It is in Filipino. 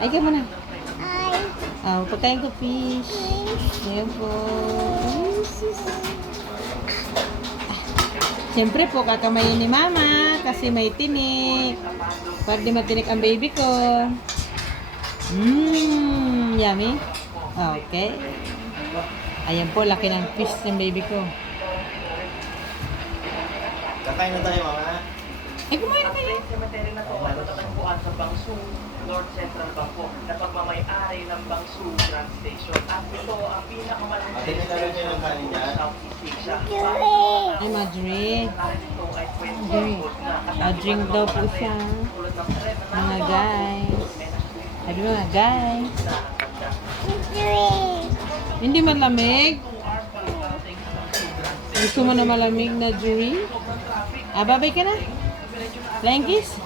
Ay ka muna. Ay. Pagkain ko fish. Ayan po. Siyempre po, kakamayin ni Mama kasi may tinik. Para di matinik ang baby ko. Yummy. Okay. Ayan po, laki ng fish ng baby ko. Kakain na tayo, Mama. Ay, kumain na kayo. Cemetery na to ay matatagpuan sa Bangsu, North Central Bangkok, na pagmamayari ng Bangsu Grand Station. At ito ang pinakamalaki Ate, may dala niyo ng kanin dyan? sa Southeast Asia. Ay, Marjorie. Ito ay 20 Drink. Drink daw po siya. Mga guys. Sabi mga guys. Hindi malamig. Gusto mo na malamig na jury? Babay ka na. Flying kiss?